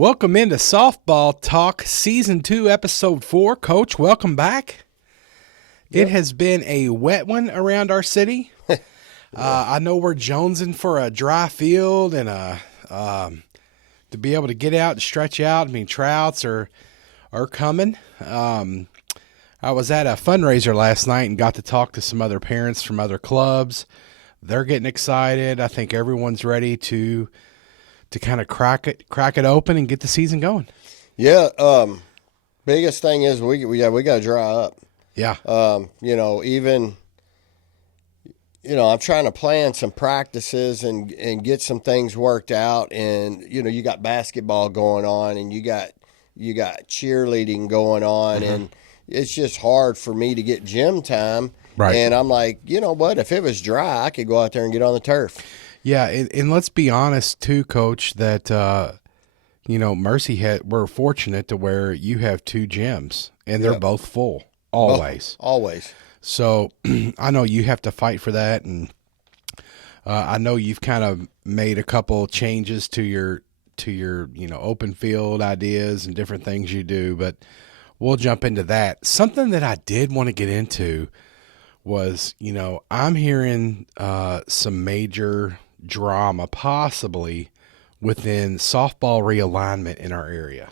Welcome into Softball Talk Season 2, Episode 4. Coach, welcome back. Yep. It has been a wet one around our city. I know we're jonesing for a dry field and to be able to get out and stretch out. I mean, trouts are coming. I was at a fundraiser last night and got to talk to some other parents from other clubs. They're getting excited. I think everyone's ready to kind of crack it open and get the season going. Yeah. Biggest thing is we got to dry up. Yeah. I'm trying to plan some practices and get some things worked out. And, you got basketball going on and you got cheerleading going on. Mm-hmm. And it's just hard for me to get gym time. Right. And I'm like, you know what? If it was dry, I could go out there and get on the turf. Yeah. And let's be honest too, Coach, that, Mercy we're fortunate to where you have two gyms and they're both full always. Always. So I know you have to fight for that. And I know you've kind of made a couple changes to your open field ideas and different things you do, but we'll jump into that. Something that I did want to get into was, I'm hearing some major drama possibly within softball realignment in our area.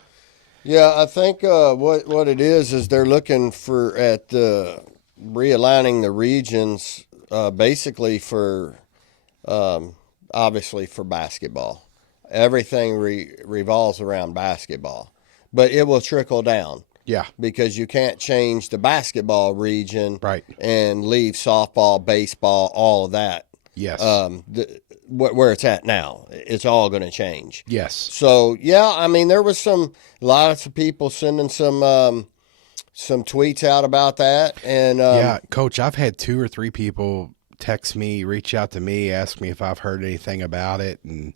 Yeah, I think what it is they're looking at realigning the regions basically for obviously for basketball. Everything revolves around basketball, but it will trickle down. Yeah. Because you can't change the basketball region right. and leave softball, baseball, all of that. Yes. Where it's at now. It's all going to change. Yes. So, yeah, I mean, there was lots of people sending some tweets out about that. And yeah, Coach, I've had 2 or 3 people text me, reach out to me, ask me if I've heard anything about it. And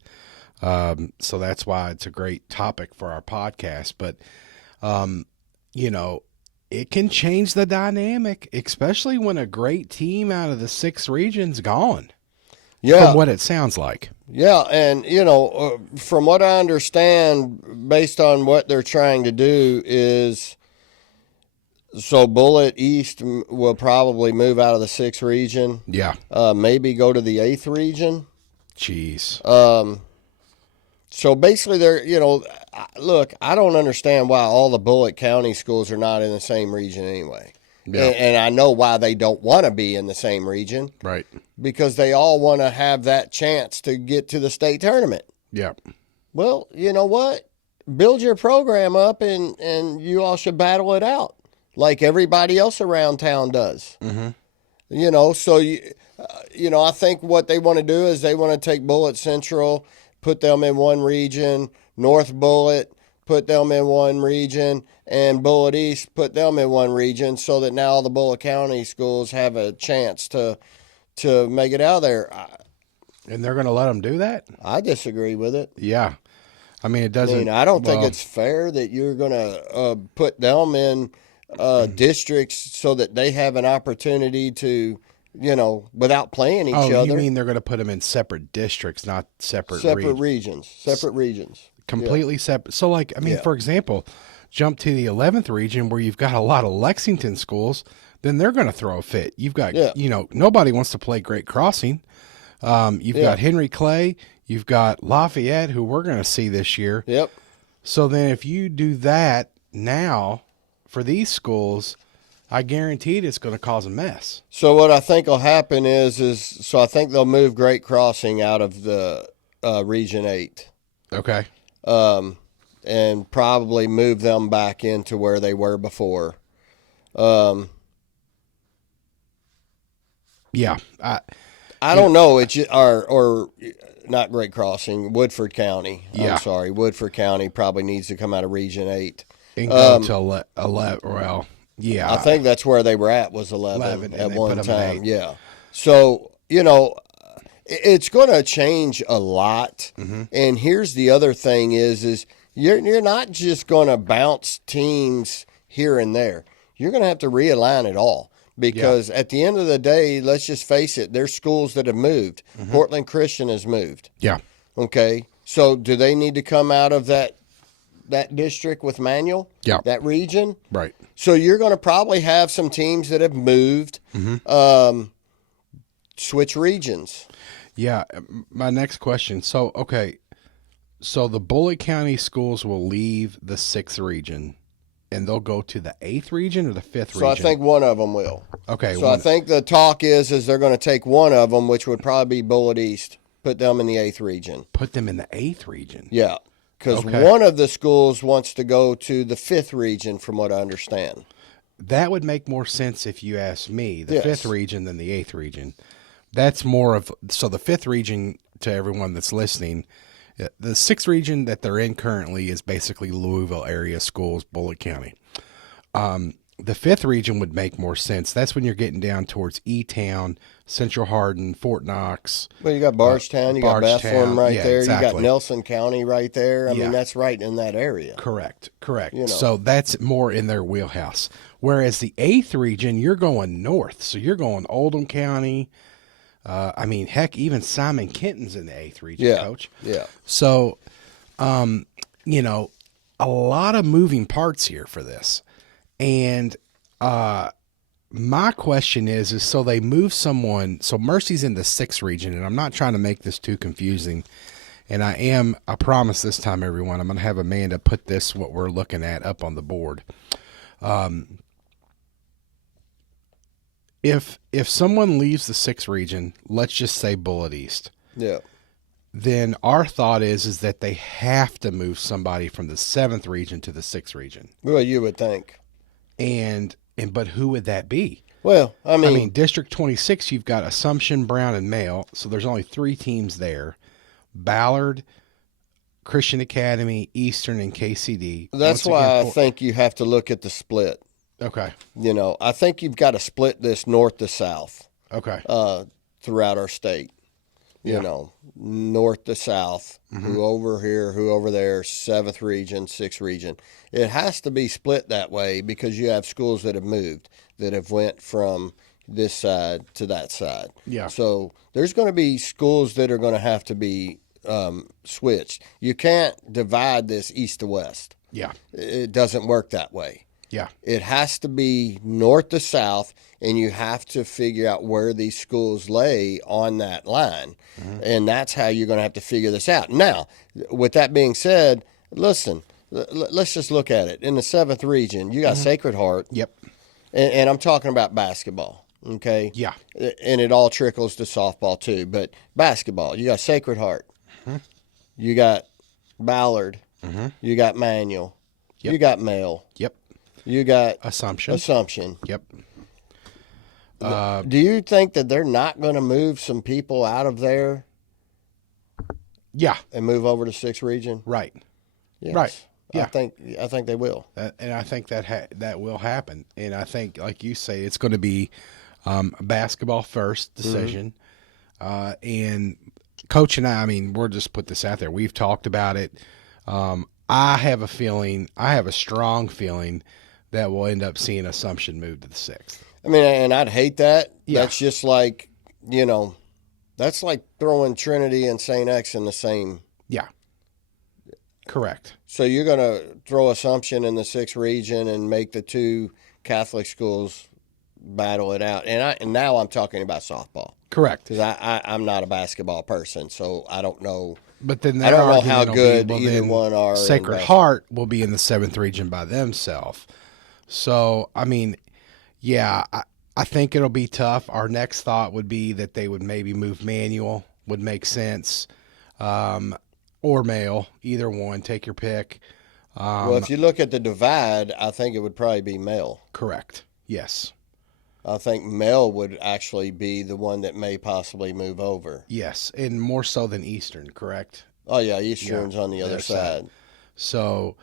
so that's why it's a great topic for our podcast. But, it can change the dynamic, especially when a great team out of the 6 region's gone. Yeah. From what it sounds like. Yeah, and, from what I understand, based on what they're trying to do is, so Bullitt East will probably move out of the 6th region. Yeah. Maybe go to the 8th region. Jeez. So basically they're, look, I don't understand why all the Bullitt County schools are not in the same region anyway. Yeah. And I know why they don't want to be in the same region. Right. Because they all want to have that chance to get to the state tournament. Yeah. Well, you know what? Build your program up and you all should battle it out like everybody else around town does. Mm-hmm. So, I think what they want to do is they want to take Bullitt Central, put them in one region, North Bullitt, put them in one region, and Bullitt East, put them in one region so that now the Bullitt County schools have a chance to make it out of there. And they're going to let them do that? I disagree with it. Yeah. I mean, it doesn't. I don't think it's fair that you're going to put them in districts so that they have an opportunity to, without playing each other. Oh, you mean they're going to put them in separate districts, not separate regions. Separate regions. Completely separate. So, for example, jump to the 11th region where you've got a lot of Lexington schools, then they're going to throw a fit. You've got, nobody wants to play Great Crossing. You've got Henry Clay. You've got Lafayette, who we're going to see this year. Yep. So then if you do that now for these schools, I guaranteed it's going to cause a mess. So what I think will happen is I think they'll move Great Crossing out of the Region 8. Okay. And probably move them back into where they were before. Yeah. I don't know. It's or not Great Crossing, Woodford County. Yeah. I'm sorry. Woodford County probably needs to come out of Region 8. And go to 11. Well, yeah. I think that's where they were at was 11 at one time. Yeah. So, it's going to change a lot. Mm-hmm. And here's the other thing is you're not just going to bounce teams here and there. You're going to have to realign it all. Because at the end of the day, let's just face it, there's schools that have moved. Portland Christian has moved. Yeah. Okay. So do they need to come out of that that district with Manual, Yeah. that region. Right. So you're going to probably have some teams that have moved, switch regions. Yeah. My next question. So, okay. So the Bullitt County schools will leave the 6th region and they'll go to the 8th region or the 5th region? So I think one of them will. Okay. So I think the talk is they're going to take one of them, which would probably be Bullitt East, put them in the 8th region. Put them in the 8th region. Yeah. Because Okay. one of the schools wants to go to the 5th region, from what I understand. That would make more sense if you ask me, the Yes. 5th region than the 8th region. That's more of, so the 5th region, to everyone that's listening, the 6th region that they're in currently is basically Louisville area schools, Bullitt County. The 5th region would make more sense. That's when you're getting down towards E-Town, Central Hardin, Fort Knox. Well, you got Bardstown, you got Bethlehem right yeah, there, exactly. you got Nelson County right there. I Yeah. mean, that's right in that area. Correct. You know. So that's more in their wheelhouse. Whereas the 8th region, you're going north. So you're going Oldham County. I mean, heck, even Simon Kenton's in the 8th region, Yeah. Coach. Yeah. So, you know, a lot of moving parts here for this. And my question is so they move someone. So Mercy's in the 6th region, and I'm not trying to make this too confusing. And I promise this time, everyone, I'm going to have Amanda put this, what we're looking at, up on the board. If someone leaves the 6th region, let's just say Bullitt East, Yeah. then our thought is that they have to move somebody from the 7th region to the 6th region. Well, you would think. But who would that be? Well, I mean, District 26, you've got Assumption, Brown, and Male, so there's only 3 teams there. Ballard, Christian Academy, Eastern, and KCD. that's why I think you have to look at the split. Okay. You know, I think you've got to split this north to south Okay. throughout our state. You Yeah. know, north to south, who over here, who over there, 7th region, 6th region. It has to be split that way because you have schools that have moved, that have went from this side to that side. Yeah. So there's going to be schools that are going to have to be switched. You can't divide this east to west. Yeah. It doesn't work that way. Yeah. It has to be north to south, and you have to figure out where these schools lay on that line. And that's how you're going to have to figure this out. Now, with that being said, listen, let's just look at it. In the 7th region, you got Sacred Heart, Yep. and I'm talking about basketball, okay? Yeah. And it all trickles to softball too. But basketball, you got Sacred Heart, you got Ballard, you got Manual, Yep. you got Male, Yep. you got Assumption. Yep. Do you think that they're not going to move some people out of there Yeah. and move over to 6th region? Right. Yes. Right. Yeah. I think they will. And I think that will happen. And I think, like you say, it's going to be a basketball first decision. And Coach and I mean, we'll just put this out there. We've talked about it. I have a strong feeling that we'll end up seeing Assumption move to the 6th. I mean, and I'd hate that. Yeah. That's just like, you know, that's like throwing Trinity and St. X in the same. Yeah. Correct. So you're going to throw Assumption in the 6th region and make the 2 Catholic schools battle it out. And now I'm talking about softball. Correct. Because I'm not a basketball person, so I don't know. But then I don't know how argument will good be, well, either then one are. in Sacred basketball. Heart will be in the 7th region by themselves. So, I mean, yeah, I think it'll be tough. Our next thought would be that they would maybe move Manual, would make sense, or Male, either one. Take your pick. Well, if you look at the divide, I think it would probably be Male. Correct. Yes. I think Male would actually be the one that may possibly move over. Yes, and more so than Eastern, correct? Oh, yeah, Eastern's on the other side. So,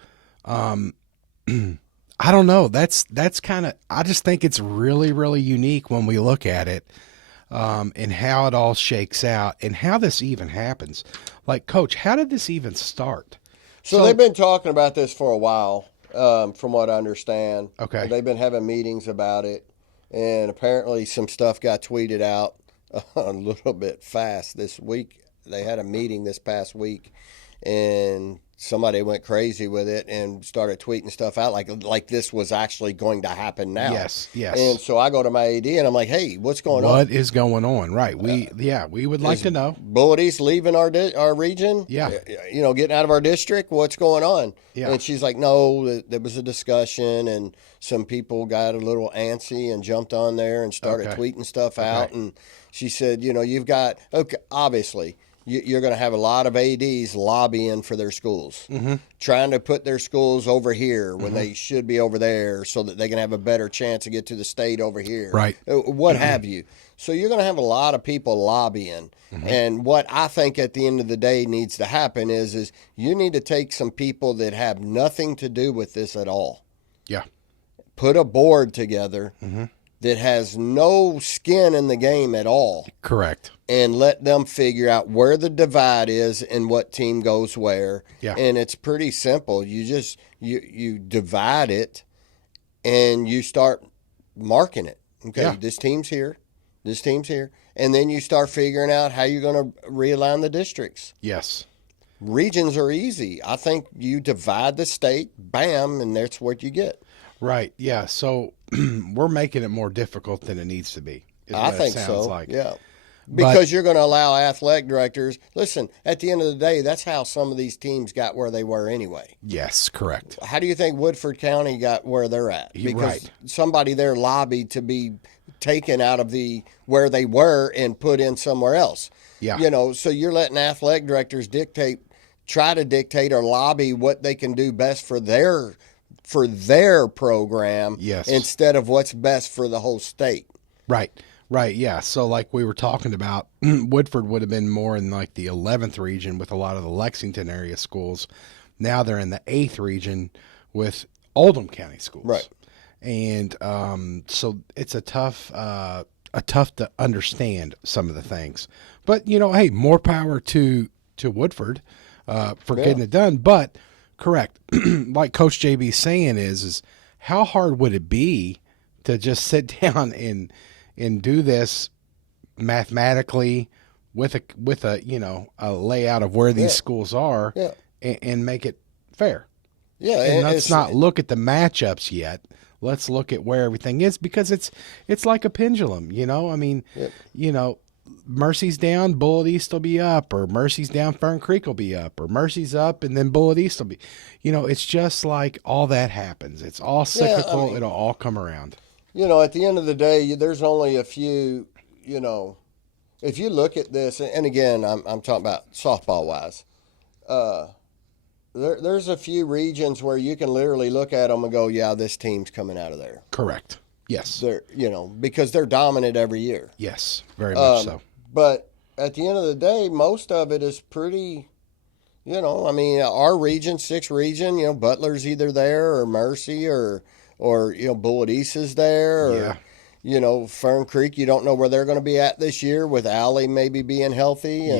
I don't know. That's kind of. I just think it's really, really unique when we look at it, and how it all shakes out, and how this even happens. Like, Coach, how did this even start? So they've been talking about this for a while, from what I understand. Okay. They've been having meetings about it, and apparently some stuff got tweeted out a little bit fast this week. They had a meeting this past week, and somebody went crazy with it and started tweeting stuff out like this was actually going to happen now. Yes. And so I go to my AD and I'm like, hey, what's going on? What is going on? Right. We would like to know. Bullitt East leaving our region? Yeah. Getting out of our district? What's going on? Yeah. And she's like, no, there was a discussion and some people got a little antsy and jumped on there and started tweeting stuff out. And she said, you've got, obviously, you're going to have a lot of ADs lobbying for their schools, trying to put their schools over here when they should be over there so that they can have a better chance to get to the state over here. Right. What have you. So you're going to have a lot of people lobbying. And what I think at the end of the day needs to happen is you need to take some people that have nothing to do with this at all. Yeah. Put a board together that has no skin in the game at all. Correct. And let them figure out where the divide is and what team goes where. Yeah. And it's pretty simple. You just you divide it and you start marking it. Okay, Yeah. This team's here. This team's here. And then you start figuring out how you're going to realign the districts. Yes. Regions are easy. I think you divide the state, bam, and that's what you get. Right. Yeah. So we're making it more difficult than it needs to be. Is I what think it sounds so. like. Yeah. Because you're going to allow athletic directors. Listen, at the end of the day, that's how some of these teams got where they were anyway. Yes. Correct. How do you think Woodford County got where they're at? Because somebody there lobbied to be taken out of where they were and put in somewhere else. Yeah. So you're letting athletic directors try to dictate or lobby what they can do best for their program. Yes. Instead of what's best for the whole state. Right. Right. Yeah. So like we were talking about, Woodford would have been more in like the 11th region with a lot of the Lexington area schools. Now they're in the 8th region with Oldham County schools. Right. And so it's a tough to understand some of the things. But, hey, more power to Woodford for getting it done. But correct, like Coach JB's saying is how hard would it be to just sit down and do this mathematically with a layout of where these schools are and make it fair. Yeah, and let's not look at the matchups yet. Let's look at where everything is because it's like a pendulum, I mean, Mercy's down, Bullitt East will be up, or Mercy's down, Fern Creek will be up, or Mercy's up, and then Bullitt East will be. It's just like all that happens. It's all cyclical. It'll all come around. At the end of the day, there's only a few, if you look at this, and again, I'm talking about softball-wise, there's a few regions where you can literally look at them and go, yeah, this team's coming out of there. Correct. Yes. They're, because they're dominant every year. Yes, very much so. But at the end of the day, most of it is pretty, our region, 6th region, Butler's either there or Mercy or Bullitt East is there or, Fern Creek, you don't know where they're going to be at this year with Allie maybe being healthy.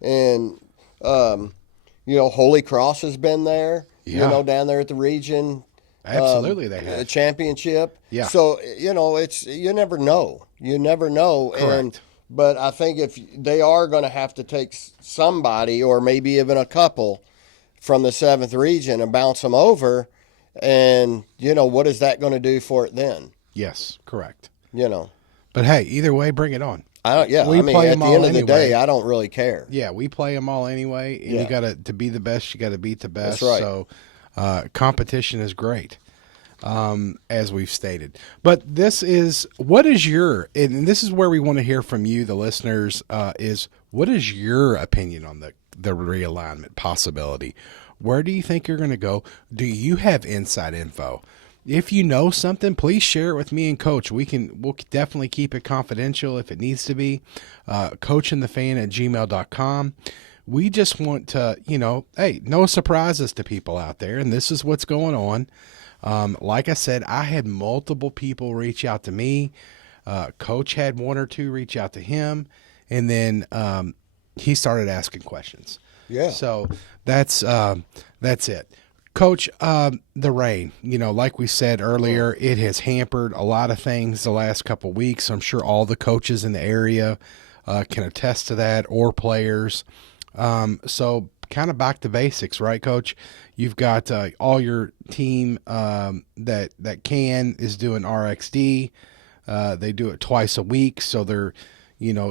And, Holy Cross has been there, down there at the region. Absolutely, they have. The championship. Yeah. So, you never know. You never know. Correct. But I think if they are going to have to take somebody or maybe even a couple from the 7th region and bounce them over, and, what is that going to do for it then? Yes, correct. But hey, either way, bring it on. At the end of the day, I don't really care. Yeah, we play them all anyway, and you got to be the best, you got to beat the best. That's right. So competition is great, as we've stated. But this is and this is where we want to hear from you, the listeners, is what is your opinion on the realignment possibility? Where do you think you're going to go? Do you have inside info? If you know something, please share it with me and Coach. We'll definitely keep it confidential if it needs to be. coachandthefan@gmail.com. We just want to, hey, no surprises to people out there, and this is what's going on. Like I said, I had multiple people reach out to me. Coach had 1 or 2 reach out to him, and then he started asking questions. Yeah. So that's it. Coach, the rain, like we said earlier, it has hampered a lot of things the last couple of weeks. I'm sure all the coaches in the area can attest to that, or players. So kind of back to basics, right, Coach? You've got all your team that is doing RXD. They do it twice a week, so they're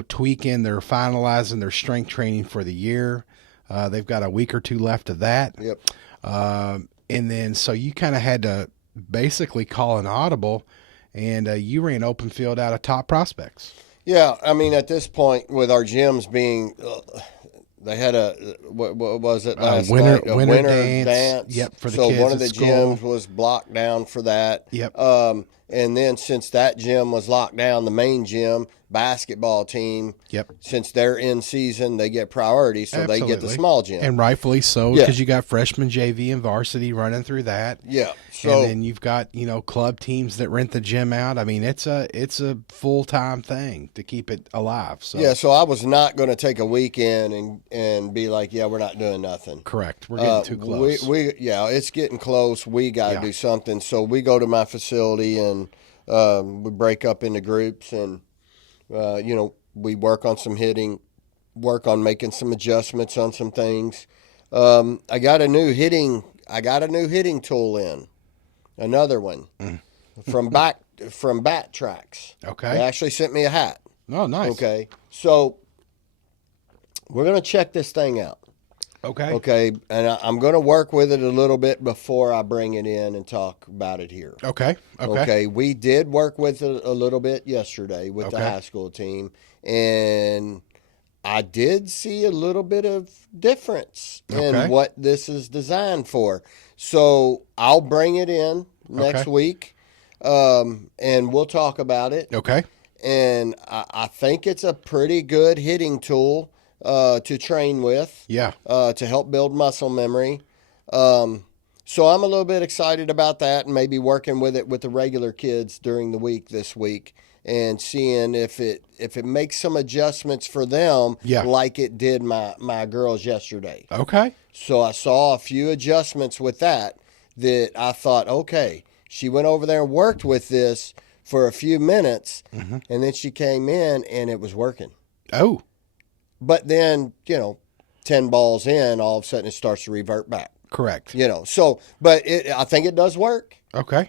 tweaking, they're finalizing their strength training for the year. They've got a week or two left of that. Yep. And then so you kind of had to basically call an audible, and you ran open field out of Top Prospects. Yeah, I mean, at this point, with our gyms being, they had what was it last night? A winter dance. Yep, for the so kids one of the at school. gyms was blocked down for that. Yep. And then since that gym was locked down, the main gym basketball team, Yep. since they're in season, they get priority, so they get the Absolutely. small gym. And rightfully so, Yeah. because you got freshman JV and varsity running through that. Yeah. So And then you've got, club teams that rent the gym out. I mean, it's a full-time thing to keep it alive. So yeah, so I was not going to take a weekend and be like, yeah, we're not doing nothing. correct. We're getting too close. It's getting close. We got to Yeah. do something. So we go to my facility and we break up into groups and we work on some hitting, work on making some adjustments on some things. I got a new hitting tool in, another one from Bat Tracks. Okay. They actually sent me a hat. Oh, nice. Okay, so we're gonna check this thing out. Okay. Okay, and I'm gonna work with it a little bit before I bring it in and talk about it here. Okay. We did work with it a little bit yesterday with the Okay. high school team, and I did see a little bit of difference Okay. in what this is designed for. So I'll bring it in next Okay. week, and we'll talk about it. Okay. And I think it's a pretty good hitting tool to train with. Yeah. To help build muscle memory. So I'm a little bit excited about that and maybe working with it with the regular kids during the week this week and seeing if it makes some adjustments for them Yeah. like it did my girls yesterday. Okay. So I saw a few adjustments with that I thought, okay, she went over there and worked with this for a few minutes and then she came in and it was working. Oh. But then, 10 balls in, all of a sudden it starts to revert back. Correct. But I think it does work. Okay.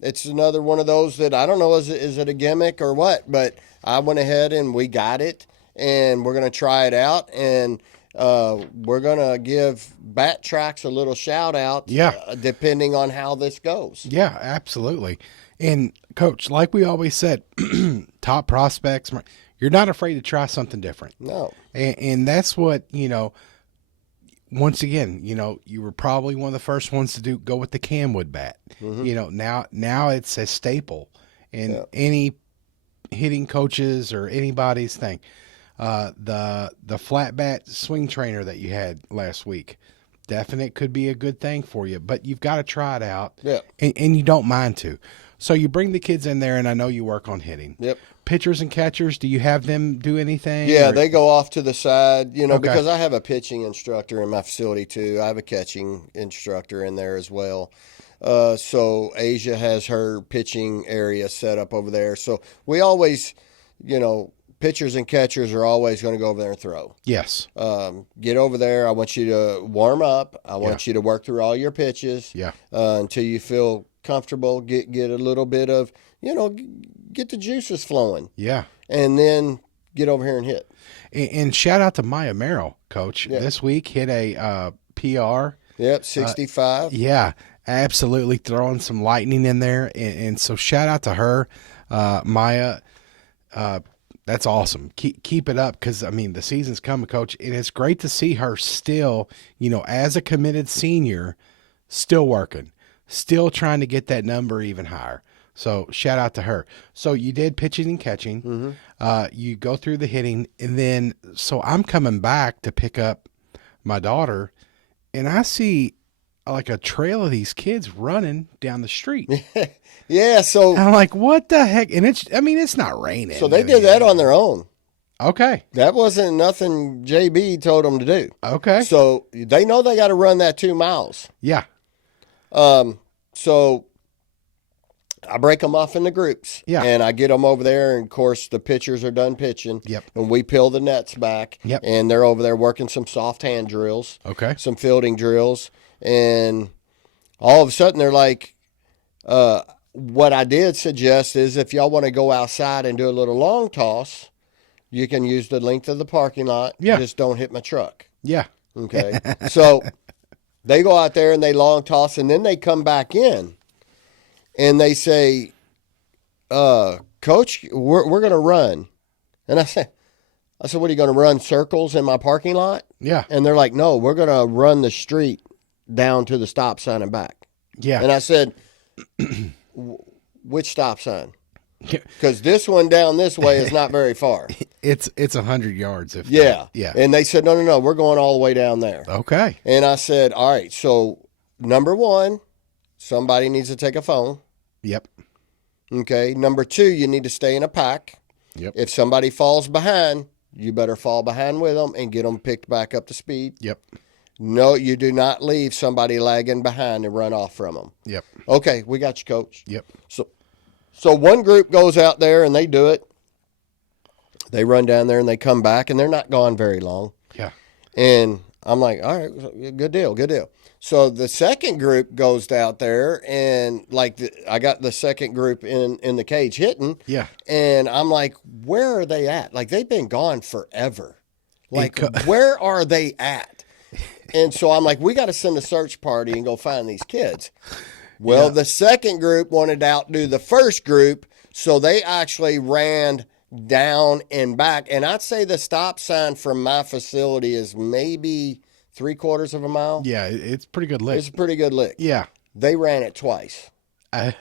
It's another one of those that I don't know, is it a gimmick or what? But I went ahead and we got it, and we're going to try it out, and we're going to give Bat Tracks a little shout out. Yeah. Depending on how this goes. Yeah, absolutely. And Coach, like we always said, Top Prospects, you're not afraid to try something different. No. And that's what, once again, you were probably one of the first ones to go with the Camwood bat. Now it's a staple in any hitting coaches or anybody's thing. The flat bat swing trainer that you had last week, definite could be a good thing for you, but you've got to try it out. Yeah. And you don't mind to. So you bring the kids in there, and I know you work on hitting. Yep. Pitchers and catchers, do you have them do anything? Yeah, or- they go off to the side, Okay. because I have a pitching instructor in my facility too. I have a catching instructor in there as well. So Asia has her pitching area set up over there. So we always, pitchers and catchers are always going to go over there and throw. Yes. Get over there. I want you to warm up. I want you to work through all your pitches. Yeah. Until you feel comfortable. Get a little bit of, get the juices flowing. Yeah. And then get over here and hit. And shout out to Maya Merrill, Coach. Yeah. This week hit a PR. Yep, 65. Yeah, absolutely throwing some lightning in there. And so shout out to her, Maya. That's awesome. Keep it up, because, the season's coming, Coach. And it's great to see her still, as a committed senior, still working, still trying to get that number even higher. So shout out to her. So you did pitching and catching. You go through the hitting, and then so I'm coming back to pick up my daughter, and I see like a trail of these kids running down the street. Yeah, so And I'm like, what the heck? And it's not raining. they did that on their own. Okay. That wasn't nothing JB told them to do. Okay. So they know they got to run that 2 miles. Yeah. So I break them off into groups. Yeah. And I get them over there, and of course the pitchers are done pitching. Yep. And we peel the nets back. Yep. And they're over there working some soft hand drills. Okay. Some fielding drills. And all of a sudden they're like, what I did suggest is if y'all want to go outside and do a little long toss, you can use the length of the parking lot. Yeah. Just don't hit my truck. Yeah. Okay. So they go out there and they long toss, and then they come back in and they say, Coach, we're going to run. And I said, what are you going to run circles in my parking lot? Yeah. And they're like, no, we're going to run the street down to the stop sign and back. Yeah. And I said, which stop sign? Because this one down this way is not very far. It's 100 yards. If Yeah. that. Yeah. And they said, no, we're going all the way down there. Okay. And I said, all right, so number one, somebody needs to take a phone. Yep. Okay. Number two, you need to stay in a pack. Yep. If somebody falls behind, you better fall behind with them and get them picked back up to speed. Yep. No, you do not leave somebody lagging behind and run off from them. Yep. Okay, we got you, Coach. Yep. So one group goes out there and they do it. They run down there and they come back, and they're not gone very long. Yeah. And I'm like, all right, good deal. So the second group goes out there, and I got the second group in the cage hitting. Yeah. And I'm like, where are they at? Like, they've been gone forever. Like, co- where are they at? And so I'm like, we got to send a search party and go find these kids. Well, the second group wanted to outdo the first group, so they actually ran down and back. And I'd say the stop sign from my facility is maybe 3/4 of a mile. Yeah. It's pretty good lick. It's a pretty good lick. Yeah. They ran it twice. They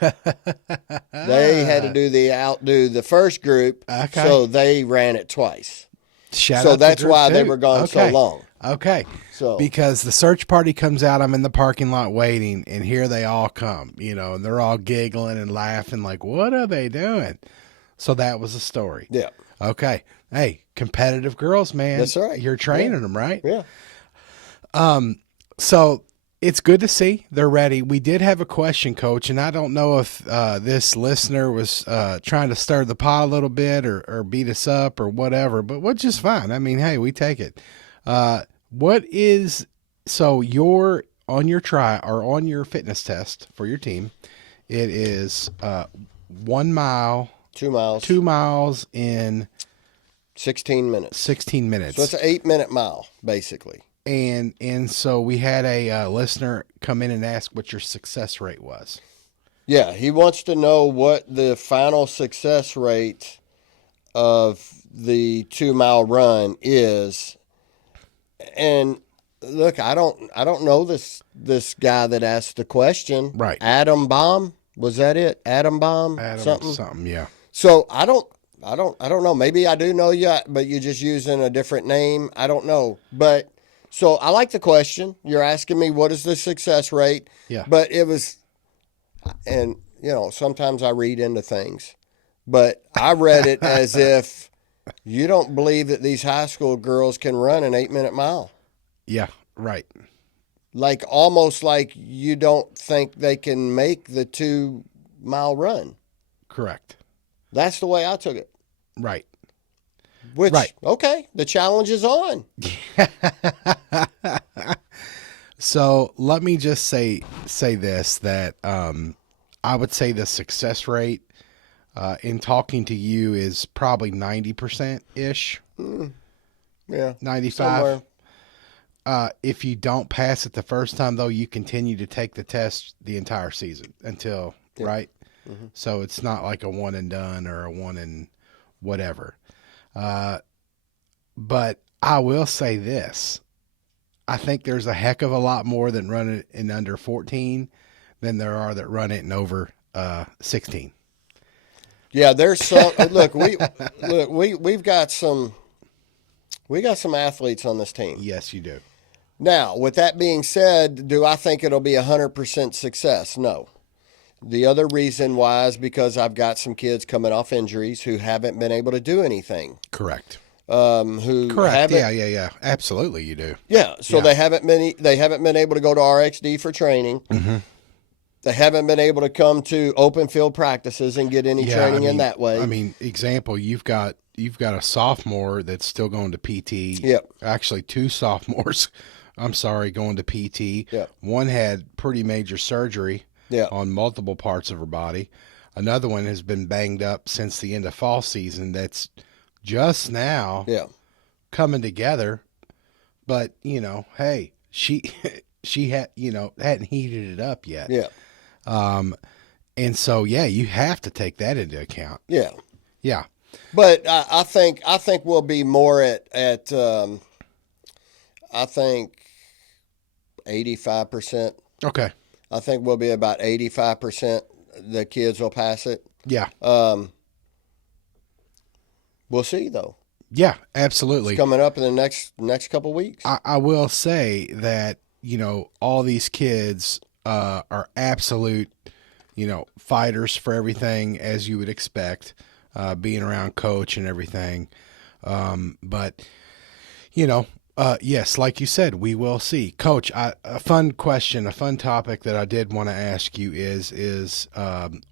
had to outdo the first group, Okay. so they ran it twice. Shout So out to that's Group why they two. were gone so long. Okay. So Because the search party comes out, I'm in the parking lot waiting, and here they all come, and they're all giggling and laughing like, what are they doing? So that was the story. yeah, Okay. Hey, competitive girls, man. That's right. You're training them, right? yeah. So it's good to see they're ready. We did have a question, Coach, and I don't know if this listener was trying to stir the pot a little bit or beat us up or whatever, but which is fine. I mean, hey, we take it. So you're on your on your fitness test for your team. It is 1 mile, 2 miles, 2 miles in 16 minutes. 16 minutes. So it's an 8-minute mile, basically. And so we had a listener come in and ask what your success rate was. Yeah, he wants to know what the final success rate of the 2-mile run is. And look, I don't know this guy that asked the question. Right. Adam Baum, was that it? Adam Baum, Something, yeah. So I don't know. Maybe I do know you, but you're just using a different name. I don't know. But so I like the question. You're asking me what is the success rate? Yeah. But it was, and sometimes I read into things, but I read it as if you don't believe that these high school girls can run an 8-minute mile. Yeah, right. Like almost like you don't think they can make the 2-mile run. Correct. That's the way I took it. Right. Which, Right. okay, the challenge is on. So let me just say this, that I would say the success rate in talking to you is probably 90%-ish, Yeah. 95. If you don't pass it the first time, though, you continue to take the test the entire season until, right? Mm-hmm. So it's not like a one and done or a one and whatever. But I will say this. I think there's a heck of a lot more that run it in under 14 than there are that run it in over 16. Yeah, there's some. We've got some athletes on this team. Yes, you do. Now, with that being said, do I think it'll be 100% success? No. The other reason why is because I've got some kids coming off injuries who haven't been able to do anything. Correct. Correct. Yeah. Absolutely, you do. Yeah. So Yeah. they haven't been able to go to RXD for training. Mm-hmm. They haven't been able to come to open field practices and get any training in that way. I mean, example, you've got a sophomore that's still going to PT. Yep. Actually, two sophomores. I'm sorry, going to PT. Yep. One had pretty major surgery on multiple parts of her body. Another one has been banged up since the end of fall season. That's just now coming together. But, hey, she had, hadn't heated it up yet. Yeah. And so, you have to take that into account. Yeah. Yeah. But I think we'll be more at I think 85%. Okay. I think we'll be about 85%. The kids will pass it. Yeah. We'll see though. Yeah, absolutely. It's coming up in the next couple of weeks. I will say that, all these kids are absolute, fighters for everything, as you would expect, being around coach and everything. But, yes, like you said, we will see. Coach, a fun question, a fun topic that I did want to ask you is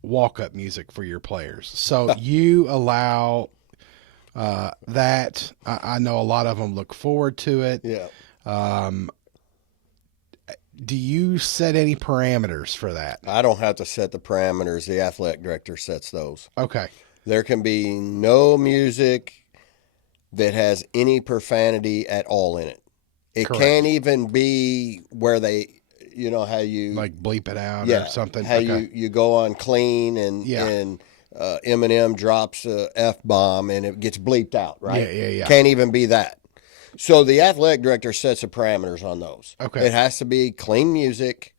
walk-up music for your players. So you allow that. I know a lot of them look forward to it. Yeah. Do you set any parameters for that? I don't have to set the parameters. The athletic director sets those. Okay. There can be no music that has any profanity at all in it. It Correct. can't even be where they, how you like bleep it out or something. How you go on clean and Eminem drops a F-bomb and it gets bleeped out, right? Yeah. Can't even be that. So the athletic director sets the parameters on those. Okay. It has to be clean music.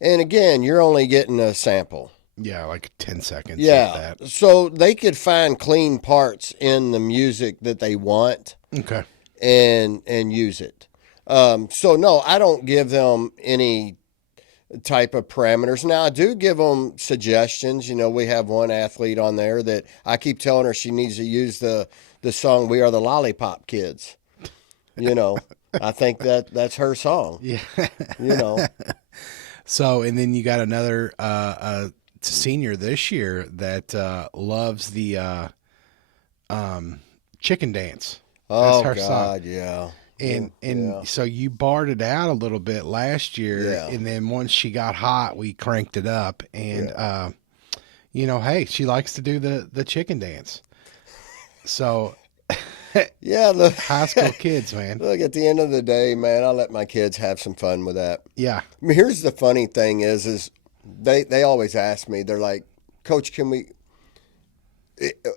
And again, you're only getting a sample. Yeah, like 10 seconds. Yeah. Like that. So they could find clean parts in the music that they want. Okay. And use it. So no, I don't give them any type of parameters. Now I do give them suggestions. We have one athlete on there that I keep telling her she needs to use the song "We Are the Lollipop Kids." I think that's her song. Yeah. So, and then you got another senior this year that loves the chicken dance. That's her God, song. yeah. And so you barred it out a little bit last year, and then once she got hot, we cranked it up. And hey, she likes to do the chicken dance. So look, high school kids, man. Look, at the end of the day, man, I let my kids have some fun with that. Yeah. I mean, here's the funny thing is they always ask me, they're like, Coach, can we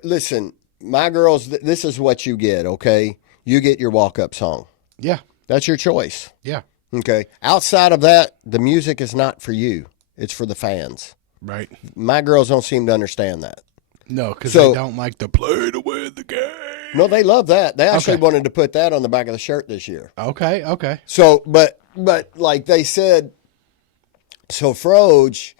listen, my girls, this is what you get, okay? You get your walk-up song. Yeah. That's your choice. Yeah. Okay. Outside of that, the music is not for you. It's for the fans. Right. My girls don't seem to understand that. No, because they don't like to play to win the game. No, they love that. They actually wanted to put that on the back of the shirt this year. Okay. So, but like they said, so Froge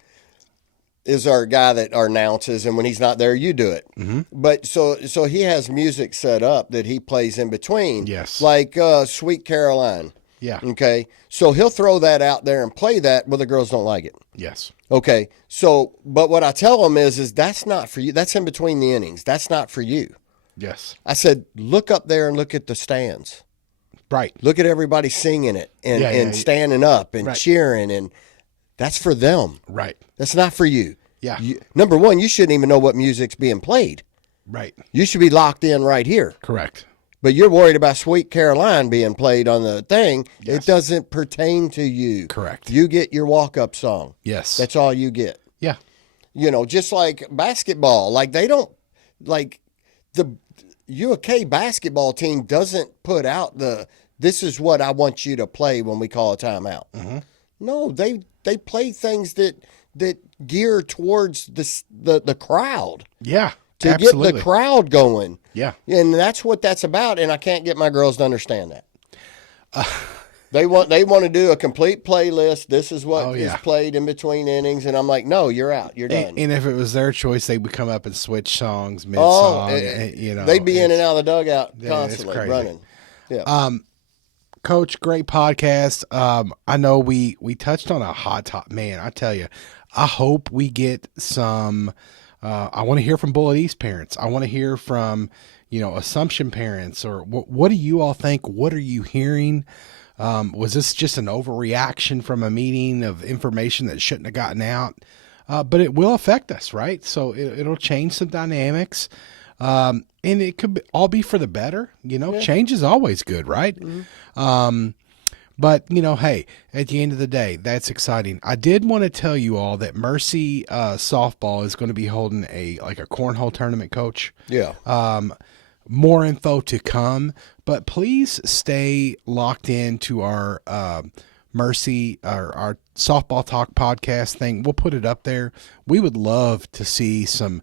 is our guy that announces, and when he's not there, you do it. Mm-hmm. But so he has music set up that he plays in between. Yes. Like Sweet Caroline. Yeah. Okay. So he'll throw that out there and play that, but the girls don't like it. Yes. Okay. So, but what I tell them is that's not for you. That's in between the innings. That's not for you. Yes. I said, look up there and look at the stands. Right. Look at everybody singing it and standing up and cheering, and that's for them. Right. That's not for you. Yeah. Number one, you shouldn't even know what music's being played. Right. You should be locked in right here. Correct. But you're worried about Sweet Caroline being played on the thing. Yes. It doesn't pertain to you. Correct. You get your walk-up song. Yes. That's all you get. Yeah. Just like basketball. Like they don't, like the UK basketball team doesn't put out this is what I want you to play when we call a timeout. Mm-hmm. No, they play things that gear towards the crowd. Yeah. To absolutely. get the crowd going. Yeah. And that's what that's about, and I can't get my girls to understand that. They want to do a complete playlist. This is what is played in between innings, and I'm like, no, you're out. You're done. And if it was their choice, they would come up and switch songs mid-song. They'd be in and out of the dugout constantly running. Yeah. Coach, great podcast. I know we touched on a hot top. Man, I tell you, I hope we get some. I want to hear from Bullet East parents. I want to hear from, Assumption parents, or what do you all think? What are you hearing? Was this just an overreaction from a meeting of information that shouldn't have gotten out? But it will affect us, right? So it'll change some dynamics. And it could all be for the better. Change is always good, right? Mm-hmm. But, hey, at the end of the day, that's exciting. I did want to tell you all that Mercy softball is going to be holding a cornhole tournament, Coach. Yeah. More info to come, but please stay locked into our Mercy, our softball talk podcast thing. We'll put it up there. We would love to see some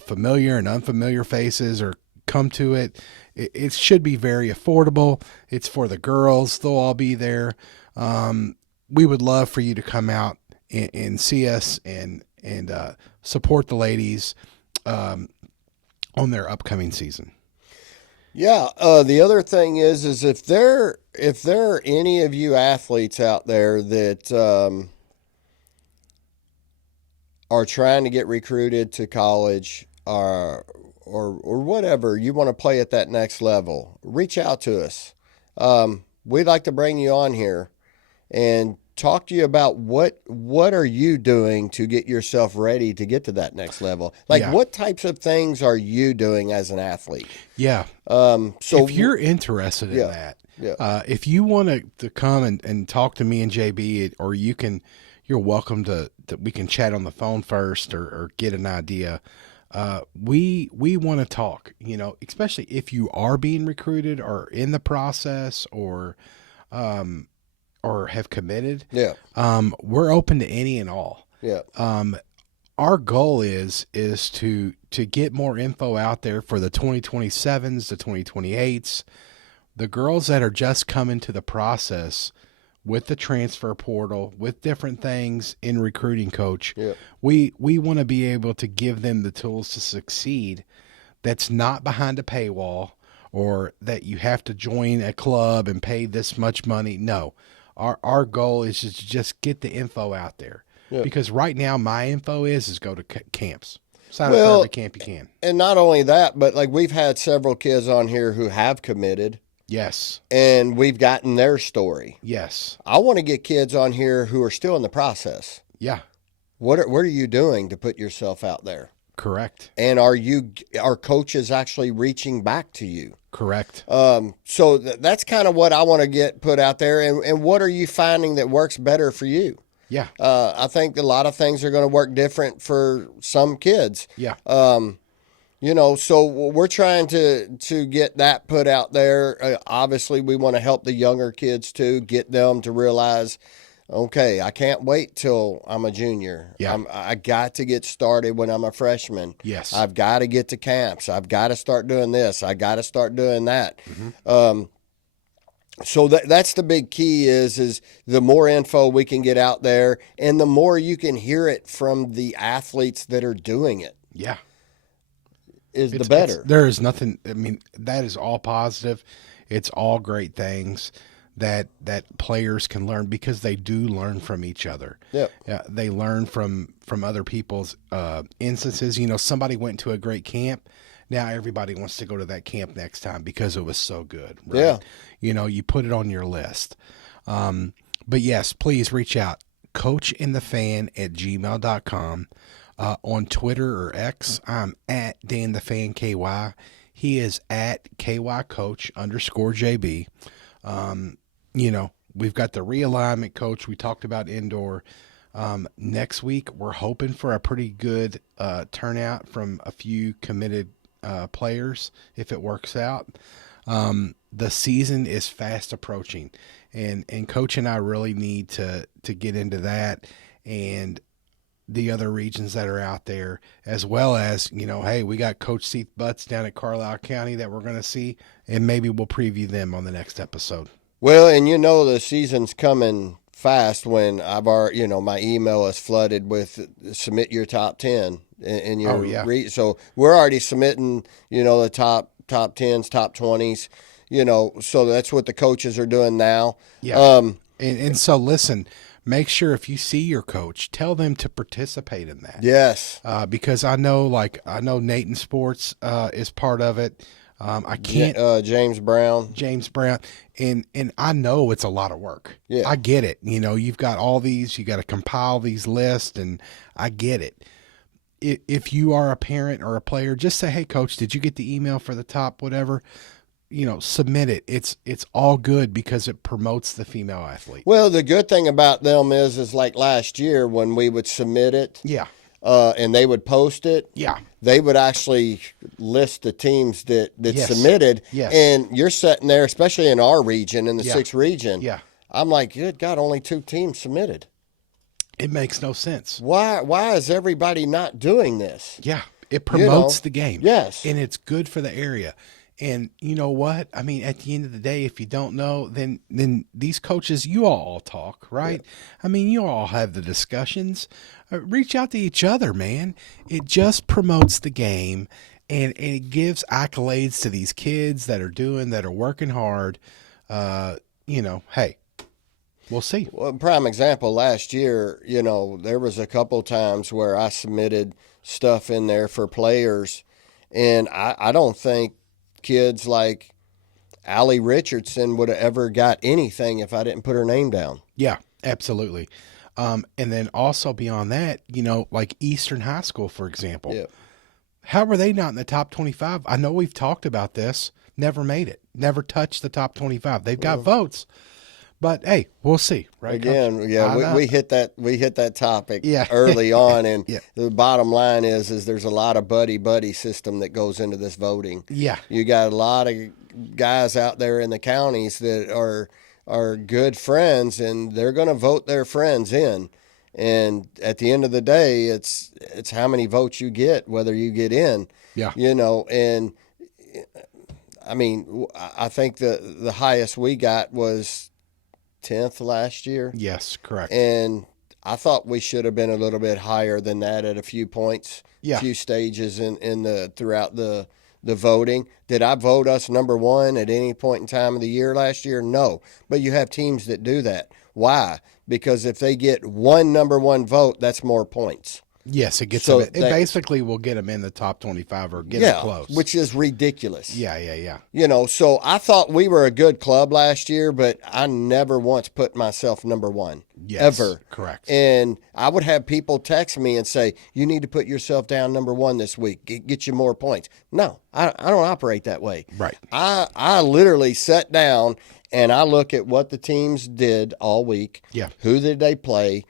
familiar and unfamiliar faces or come to it. It should be very affordable. It's for the girls. They'll all be there. We would love for you to come out and see us and support the ladies on their upcoming season. Yeah. The other thing is if there are any of you athletes out there that are trying to get recruited to college or whatever, you want to play at that next level, reach out to us. We'd like to bring you on here and talk to you about what are you doing to get yourself ready to get to that next level? What types of things are you doing as an athlete? Yeah. So if you're interested in that, if you want to come and talk to me and JB, or you're welcome to we can chat on the phone first or get an idea. We want to talk, especially if you are being recruited or in the process or have committed. Yeah. We're open to any and all. Yeah. Our goal is to get more info out there for the 2027s, the 2028s, the girls that are just coming to the process with the transfer portal, with different things in recruiting, Coach. Yeah. We want to be able to give them the tools to succeed. That's not behind a paywall or that you have to join a club and pay this much money. No. Our goal is to just get the info out there. Yeah. Because right now my info is go to camps. Sign up for every camp you can. And not only that, but we've had several kids on here who have committed. Yes. And we've gotten their story. Yes. I want to get kids on here who are still in the process. Yeah. What are you doing to put yourself out there? Correct. And are coaches actually reaching back to you? Correct. So that's kind of what I want to get put out there. And what are you finding that works better for you? Yeah. I think a lot of things are going to work different for some kids. Yeah. So we're trying to get that put out there. Obviously, we want to help the younger kids too, get them to realize, okay, I can't wait till I'm a junior. Yeah. I got to get started when I'm a freshman. Yes. I've got to get to camps. I've got to start doing this. I got to start doing that. Mm-hmm. So that's the big key is the more info we can get out there and the more you can hear it from the athletes that are doing it. Yeah. The better. There is nothing. I mean, that is all positive. It's all great things that players can learn because they do learn from each other. Yep. Yeah. They learn from other people's instances. Somebody went to a great camp. Now everybody wants to go to that camp next time because it was so good. Right? Yeah. You put it on your list. But yes, please reach out. coachandthefan@gmail.com. On Twitter or X, I'm at DanTheFanKY. He is at KYCoach_JB. We've got the realignment coach. We talked about indoor. Next week, we're hoping for a pretty good turnout from a few committed players if it works out. The season is fast approaching, and Coach and I really need to get into that and the other regions that are out there, as well as, hey, we got Coach Seth Butts down at Carlisle County that we're going to see, and maybe we'll preview them on the next episode. Well, and the season's coming fast when I've already, my email is flooded with submit your top 10. And so we're already submitting, the top 10s, top 20s, so that's what the coaches are doing now. Yeah. And so listen, make sure if you see your coach, tell them to participate in that. Yes. Because I know Nathan Sports is part of it. I can't James Brown. James Brown, and I know it's a lot of work. Yeah. I get it. You've got all these, you got to compile these lists, and I get it. If you are a parent or a player, just say, "Hey, coach, did you get the email for the top whatever?" Submit it. It's all good because it promotes the female athlete. Well, the good thing about them is like last year when we would submit it, Yeah. and they would post it. Yeah. They would actually list the teams that Yes. submitted. Yes. And you're sitting there, especially in our region, in the Yeah. 6th region. Yeah. I'm like, good God, only 2 teams submitted. It makes no sense. Why is everybody not doing this? Yeah. It promotes the game. Yes. And it's good for the area. And you know what? I mean, at the end of the day, if you don't know, then these coaches, you all talk, right? Yeah. I mean, you all have the discussions. Reach out to each other, man. It just promotes the game, and it gives accolades to these kids that are working hard. Hey, we'll see. Well, prime example, last year, there was a couple times where I submitted stuff in there for players, and I don't think kids like Allie Richardson would have ever got anything if I didn't put her name down. Yeah, absolutely. And then also beyond that, like Eastern High School, for example. Yeah. How were they not in the top 25? I know we've talked about this. Never made it. Never touched the top 25. They've got votes. But hey, we'll see, right? Again, Coach? yeah, we hit that topic Yeah. early on, and Yeah. the bottom line is there's a lot of buddy system that goes into this voting. Yeah. You got a lot of guys out there in the counties that are good friends, and they're going to vote their friends in. And at the end of the day, it's how many votes you get, whether you get in. Yeah. And I mean, I think the highest we got was 10th last year. Yes, correct. And I thought we should have been a little bit higher than that at a few points, Yeah. a few stages throughout the voting. Did I vote us number 1 at any point in time of the year last year? No. But you have teams that do that. Why? Because if they get one number 1 vote, that's more points. Yes, it gets So them. It basically will get them in the top 25 or get them close. Which is ridiculous. Yeah. So I thought we were a good club last year, but I never once put myself number 1. Yes, ever. correct. And I would have people text me and say, you need to put yourself down number 1 this week, get you more points. No, I don't operate that way. Right. I literally sat down and I look at what the teams did all week. Yeah. Who did they play?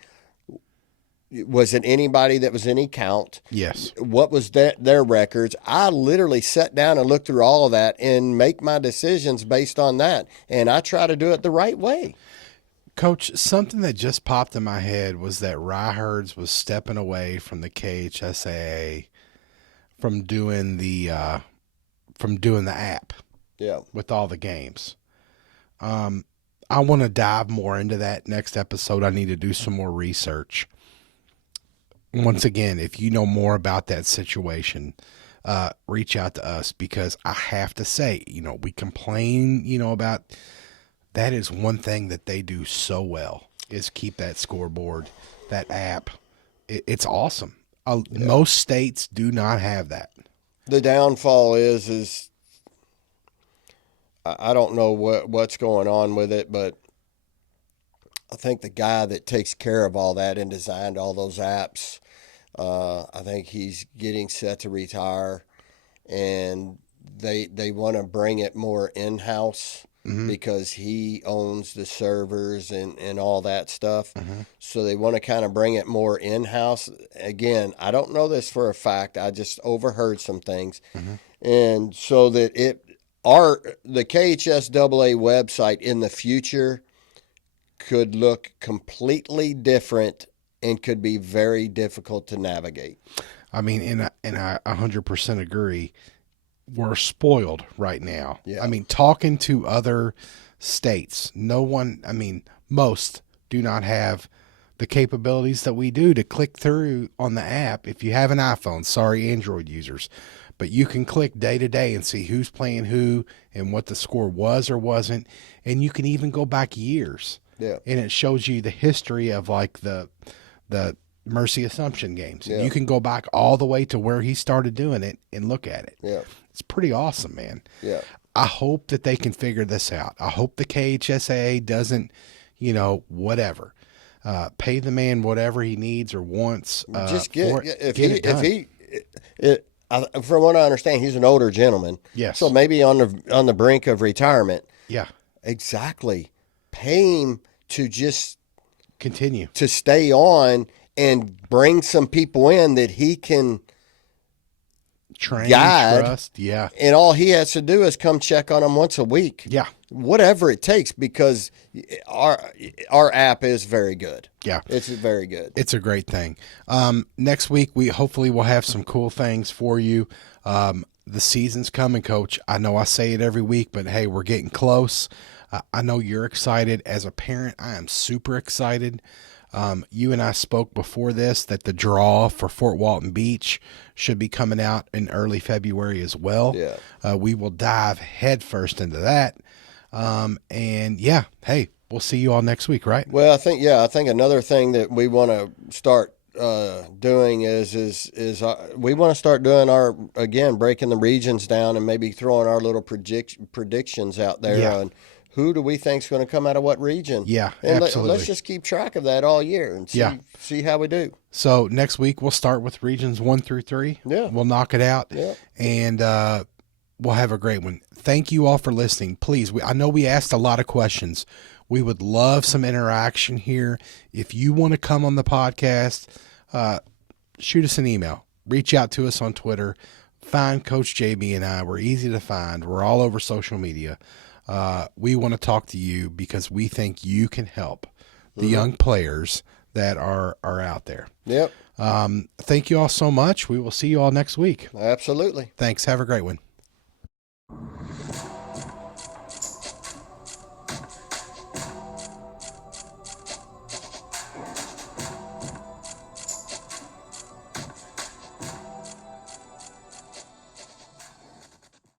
Was it anybody that was any count? Yes. What was their records? I literally sat down and looked through all of that and make my decisions based on that. And I try to do it the right way. Coach, something that just popped in my head was that Ryherds was stepping away from the KHSAA from doing the app. Yeah. With all the games. I want to dive more into that next episode. I need to do some more research. Once again, if you know more about that situation, reach out to us, because I have to say, we complain, about that is one thing that they do so well is keep that scoreboard, that app. It's awesome. Most states do not have that. The downfall is I don't know what's going on with it, but I think the guy that takes care of all that and designed all those apps, I think he's getting set to retire, and they want to bring it more in-house because he owns the servers and all that stuff. So they want to kind of bring it more in-house. Again, I don't know this for a fact. I just overheard some things. And so that the KHSAA website in the future could look completely different and could be very difficult to navigate. I mean, and I 100% agree. We're spoiled right now. Yeah. I mean, talking to other states, most do not have the capabilities that we do to click through on the app. If you have an iPhone, sorry, Android users, but you can click day to day and see who's playing who and what the score was or wasn't. And you can even go back years. Yeah. And it shows you the history of like the Mercy Assumption games. And you can go back all the way to where he started doing it and look at it. Yeah. It's pretty awesome, man. Yeah. I hope that they can figure this out. I hope the KHSAA doesn't, whatever. Pay the man whatever he needs or wants. Just for get it. from what I understand, he's an older gentleman. Yes. So maybe on the brink of retirement. Yeah. Exactly. Pay him to just Continue to stay on and bring some people in that he can train, guide. trust. Yeah. And all he has to do is come check on them once a week. Yeah. Whatever it takes, because our app is very good. Yeah. It's very good. It's a great thing. Next week, we hopefully will have some cool things for you. The season's coming, Coach. I know I say it every week, but hey, we're getting close. I know you're excited. As a parent, I am super excited. You and I spoke before this that the draw for Fort Walton Beach should be coming out in early February as well. Yeah. We will dive headfirst into that. And yeah, hey, we'll see you all next week, right? Well, I think another thing that we want to start doing is we want to start doing breaking the regions down and maybe throwing our little predictions out there on who do we think is going to come out of what region. Yeah, and absolutely. Let's just keep track of that all year and see how we do. So next week we'll start with regions 1 through 3. Yeah. We'll knock it out. Yeah. And we'll have a great one. Thank you all for listening. Please, I know we asked a lot of questions. We would love some interaction here. If you want to come on the podcast, shoot us an email. Reach out to us on Twitter. Find Coach JB and I. We're easy to find. We're all over social media. We want to talk to you because we think you can help the young players that are out there. Yep. Thank you all so much. We will see you all next week. Absolutely. Thanks. Have a great one.